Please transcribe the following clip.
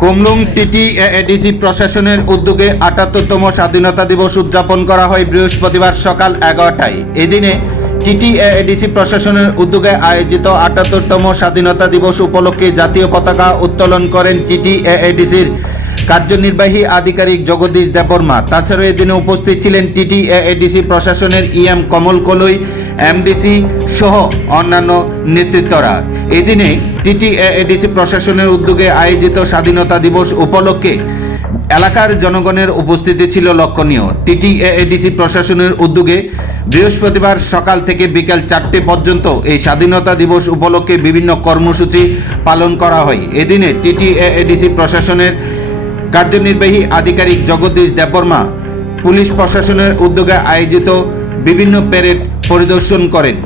কুমলুং TT ADC প্রশাসনের উদ্যোগে আটাত্তরতম স্বাধীনতা দিবস উদযাপন করা হয় বৃহস্পতিবার সকাল এগারোটায়। এদিনে টিটি এডিসি প্রশাসনের উদ্যোগে আয়োজিত আটাত্তরতম স্বাধীনতা দিবস উপলক্ষে জাতীয় পতাকা উত্তোলন করেন টিটি এডিসির কার্যনির্বাহী আধিকারিক জগদীশ দেববর্মা। তাছাড়া এদিনে উপস্থিত ছিলেন টিটি এডিসি প্রশাসনের ইএম কমল কলই, এমডিসি সহ অন্যান্য নেতৃত্বরা। এদিনে টিটি এডিসি প্রশাসনের উদ্যোগে আয়োজিত স্বাধীনতা দিবস উপলক্ষে এলাকার জনগণের উপস্থিতি ছিল লক্ষণীয়। টিটি এডিসি প্রশাসনের উদ্যোগে বৃহস্পতিবার সকাল থেকে বিকাল চারটে পর্যন্ত এই স্বাধীনতা দিবস উপলক্ষে বিভিন্ন কর্মসূচি পালন করা হয়। এদিনে টিটি এডিসি প্রশাসনের কার্যনির্বাহী আধিকারিক জগদীশ দেববর্মা, পুলিশ প্রশাসনের উদ্যোগে আয়োজিত বিভিন্ন প্যারেড পরিদর্শন করেন।